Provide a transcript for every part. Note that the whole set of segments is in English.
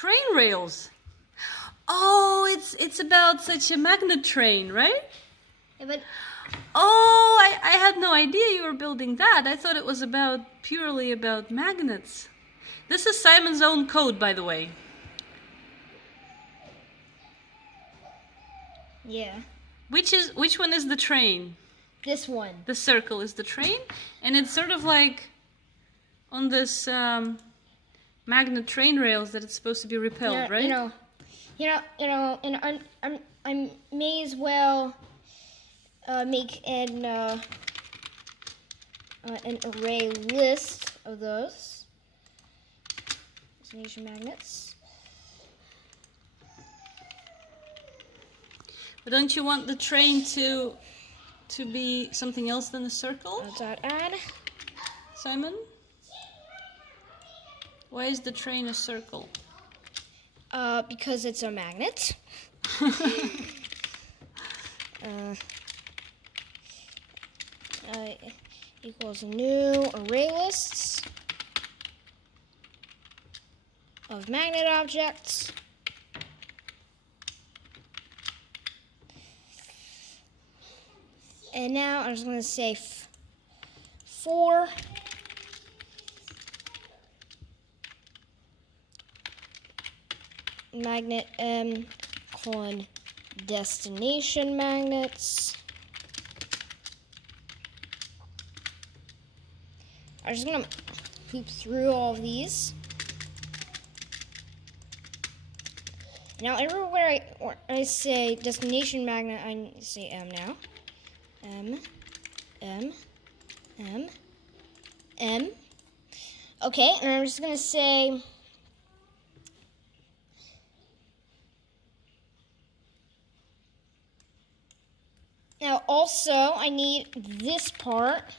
Train rails. Oh, it's about such a magnet train, right? Yeah, but Oh, I had no idea you were building that. I thought it was purely about magnets. This is Simon's own code, by the way. yeah, Which one is the train? this one. The circle is the train, and it's sort of like on this magnet train rails that it's supposed to be repelled, right? And I may as well make an array list of those destination magnets. But don't you want the train to be something else than a circle? Add. Simon? Why is the train a circle? Because it's a magnet. Equals new array lists of magnet objects. And now I'm just going to say for magnet M colon destination magnets. I'm just going to loop through all of these. Now everywhere I say destination magnet, I say M now. M. Okay, and I'm just going to say now also I need this part.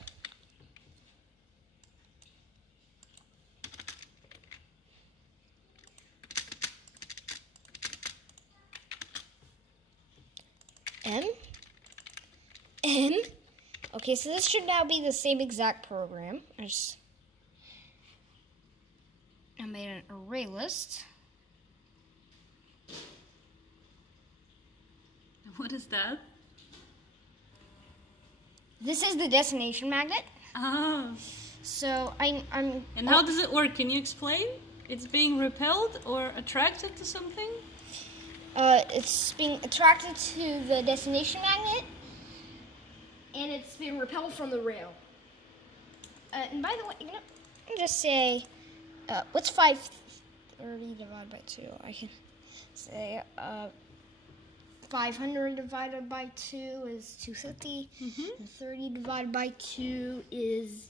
M. Okay, so this should now be the same exact program. I made an array list. What is that? This is the destination magnet. Ah. So I'm. And how does it work? Can you explain? It's being repelled or attracted to something? It's being attracted to the destination magnet, and it's being repelled from the rail. And by the way, let me just say, what's 530 divided by 2? I can say 500 divided by 2 is 250, and 30 divided by 2 is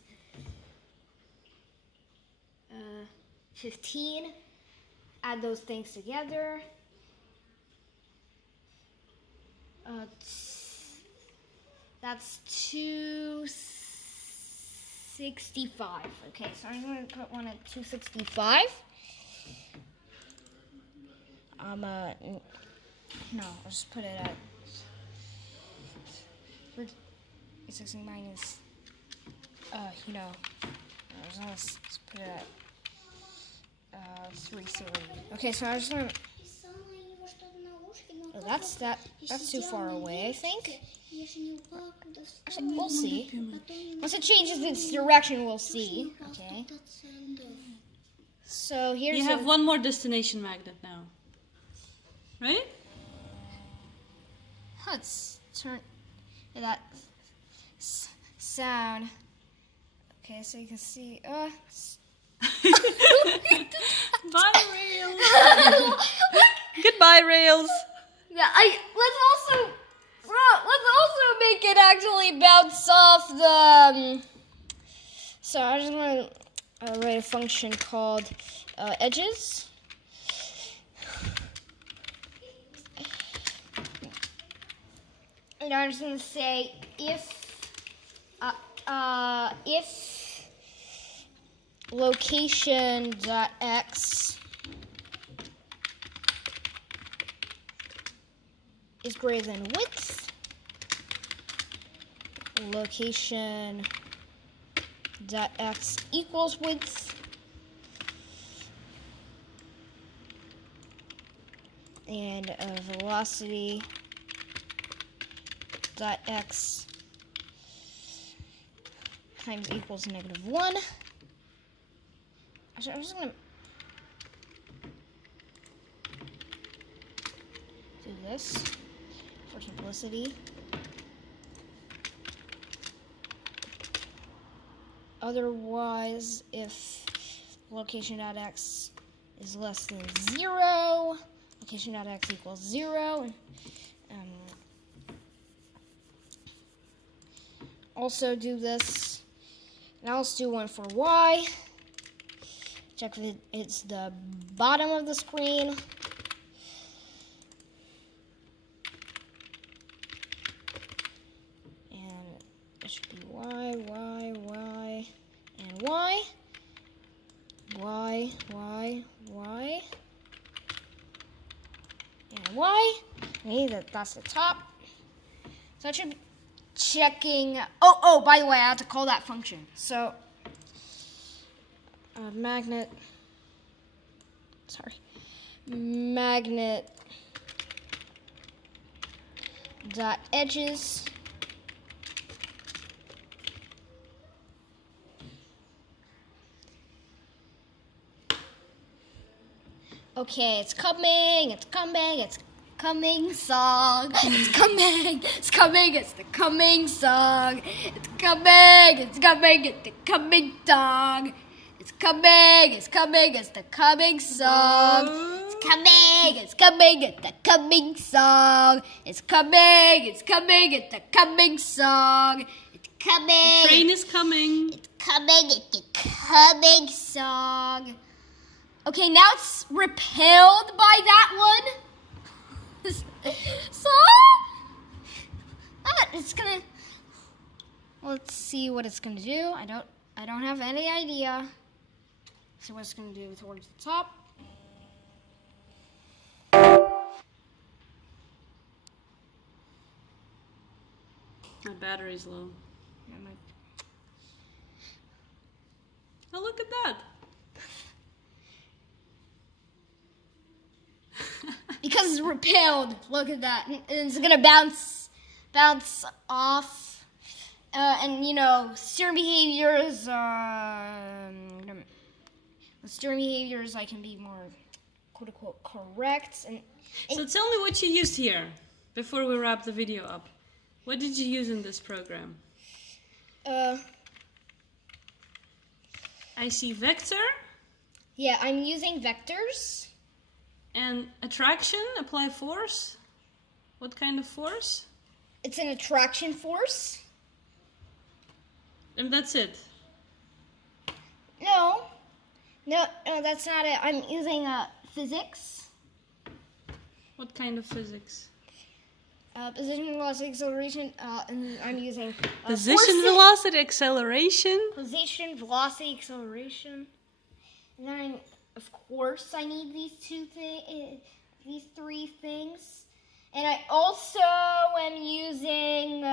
15. Add those things together. That's 265. Okay, so I'm going to put one at 265. No, I'll just put it at 16 minus, let's put it at 330. Okay, so I'm just going to. Oh, that's too far away, I think. Actually, we'll see. Once it changes its direction, we'll see. Okay. So here's You have one more destination magnet now. Right? Let's turn that sound. Okay, so you can see. Bye, rails. Goodbye, rails. Yeah, let's also make it actually bounce off the. So I'm just going to write a function called edges. And I'm just going to say if location.x is greater than width, location.x equals width, and velocity dot x times equals -1. Actually, I'm just gonna do this for simplicity. Otherwise, if location.x is less than 0, location.x equals 0. Also do this. Now let's do one for y. Check if it's the bottom of the screen. And it should be y, y, y, and y. Y, y, y, and y. Okay, that's the top. So I should be checking. Oh, by the way, I have to call that function. So, magnet dot edges. Okay, it's coming, song. It's coming, it's the coming song. It's coming, it's the coming song. It's coming, it's the coming song. It's coming, it's the coming song. It's coming, it's the coming song. It's coming. The train is coming. It's the coming song. Okay, now it's repelled by that one. So it's gonna. Let's see what it's gonna do. I don't have any idea. See what it's gonna do towards the top. My battery's low. Oh, look at that. Because it's repelled. Look at that. And it's gonna bounce off. And you know, steering behaviors I can be more quote unquote correct. And So tell me what you used here before we wrap the video up. What did you use in this program? I see vector. Yeah, I'm using vectors. And attraction, apply force. What kind of force? It's an attraction force. And that's it. No, that's not it. I'm using physics. What kind of physics? Position, velocity, acceleration, and I'm using Position, velocity, acceleration. Position, velocity, acceleration. And then, of course, I need these these three things. And I also am using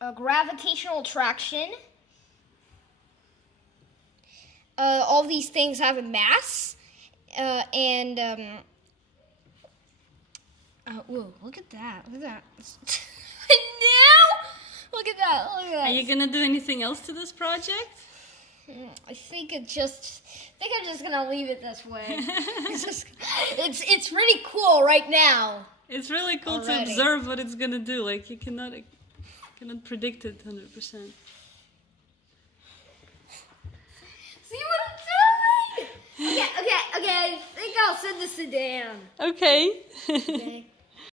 a gravitational attraction. All these things have a mass. Whoa, look at that. Look at that. Look at that. Are you gonna do anything else to this project? I think I'm just gonna leave it this way. It's pretty cool right now. It's really cool Already. to observe what it's gonna do. Like you cannot predict it 100%. See what I'm doing? Okay. I think I'll send this to Dan. Okay. Okay.